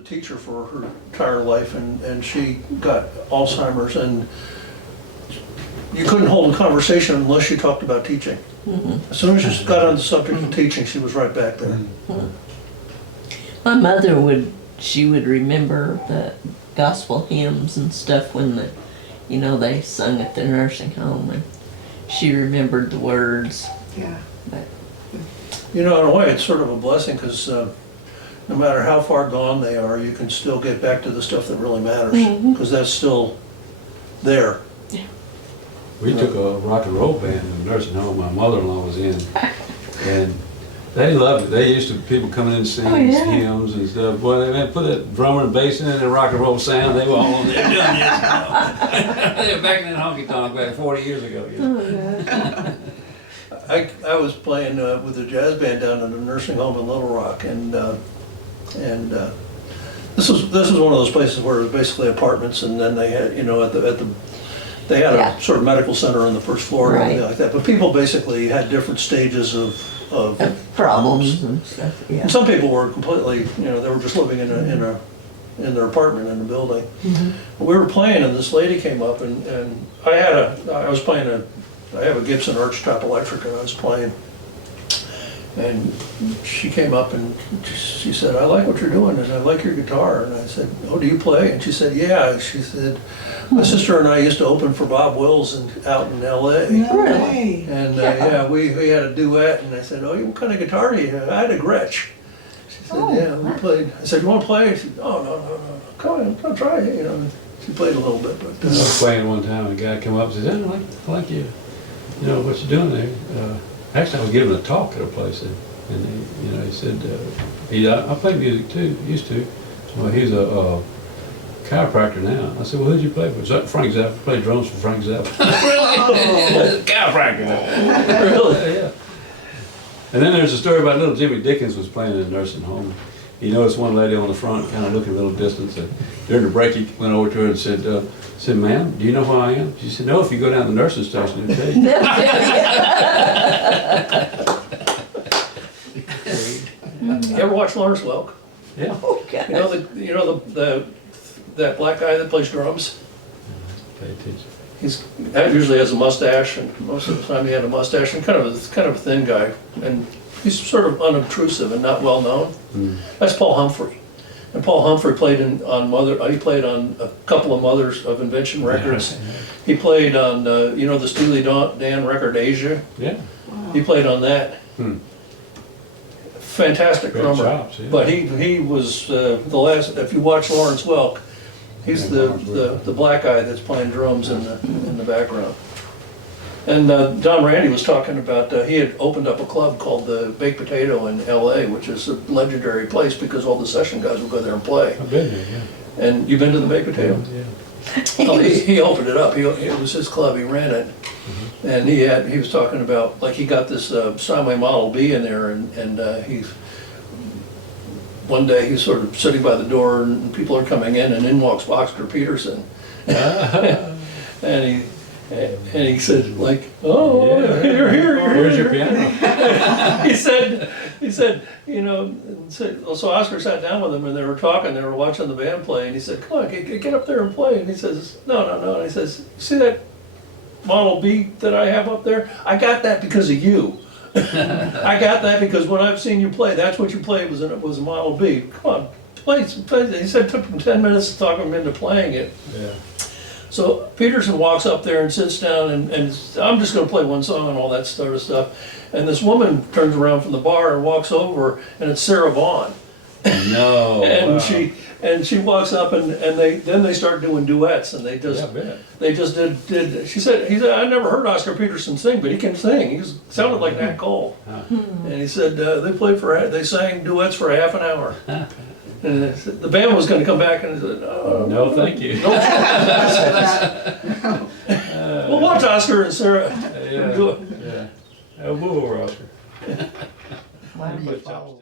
a teacher for her entire life, and she got Alzheimer's, and you couldn't hold a conversation unless you talked about teaching. As soon as you got on the subject of teaching, she was right back there. My mother she would remember the gospel hymns and stuff when they sung at the nursing home, and she remembered the words. Yeah. But, In a way, it's sort of a blessing, because no matter how far gone they are, you can still get back to the stuff that really matters, because that's still there. We took a rock and roll band in the nursing home my mother-in-law was in, and they loved it. They used to, people coming in and singing hymns and stuff. Boy, they put that drummer and bass in it and rock and roll sound. They were all on there doing this. They were back in that honky tonk back 40 years ago. I was playing with a jazz band down in a nursing home in Little Rock, and this was one of those places where it was basically apartments, and then they had they had a sort of medical center on the first floor and everything like that. But people basically had different stages of problems and stuff. Yeah. And some people were completely, they were just living in their apartment in the building. We were playing, and this lady came up, and I have a Gibson Archtop electric, and I was playing, and she came up and she said, "I like what you're doing, and I like your guitar." And I said, "Oh, do you play?" And she said, "Yeah." She said, "My sister and I used to open for Bob Wills out in L.A. Really? And we had a duet." And I said, "Oh, what kind of guitar do you have?" "I had a Gretsch." She said, "Yeah, we played." I said, "You want to play?" She said, "Oh, no. Come on, I'll try it." She played a little bit, but. I was playing one time, and a guy came up and said, I like you. What you doing there? Actually, I was giving a talk at a place, and he said, I play music too, used to. So he's a chiropractor now. I said, "Well, who'd you play for?" "So Frank Zappa." I played drums for Frank Zappa. Really? Chiropractor. Really? Yeah. And then there's a story about little Jimmy Dickens was playing in a nursing home. He noticed one lady on the front kind of looking a little distant, and during the break he went over to her and said, "Ma'am, do you know who I am?" She said, "No, if you go down to the nursing station, they'll tell you." You ever watch Lawrence Welk? Yeah. That black guy that plays drums? Pay attention. That usually has a mustache, and most of the time he had a mustache, and kind of a thin guy, and he's sort of unobtrusive and not well known. That's Paul Humphrey. And Paul Humphrey played he played on a couple of Mothers of Invention records. He played on the Steely Dan record Asia. Yeah. Wow. He played on that. Fantastic Great drummer. chops, yeah. But he was the last. If you watch Lawrence Welk, he's the black guy that's playing drums in the background. And Don Randy was talking about he had opened up a club called the Baked Potato in L.A., which is a legendary place because all the session guys would go there and play. I've been there, yeah. And you've been to the Baked Potato? Yeah. Well, he opened it up. It was his club. He ran it, and he was talking about, like, he got this Steinway Model B in there, and one day he's sort of sitting by the door, and people are coming in, and in walks Oscar Peterson, and he said, like, "Oh, yeah, you're here. Where's your piano?" He said, so Oscar sat down with him, and they were talking, they were watching the band play, and he said, "Come on, get up there and play." And he says, No. And he says, "See that Model B that I have up there? I got that because of you. I got that because when I've seen you play, that's what you played was a Model B. Come on, play." He said it took him 10 minutes to talk him into playing it. Yeah. So Peterson walks up there and sits down, and I'm just going to play one song and all that sort of stuff. And this woman turns around from the bar and walks over, and it's Sarah Vaughan. No. And wow. she walks up, and they start doing duets, and they just did. He said, "I never heard Oscar Peterson sing, but he can sing. He sounded like Nat Cole." And he said they sang duets for half an hour. And the band was going to come back, and he said, No, thank you. We'll watch Oscar and Sarah do it. Yeah. Move over, Oscar. Why do you follow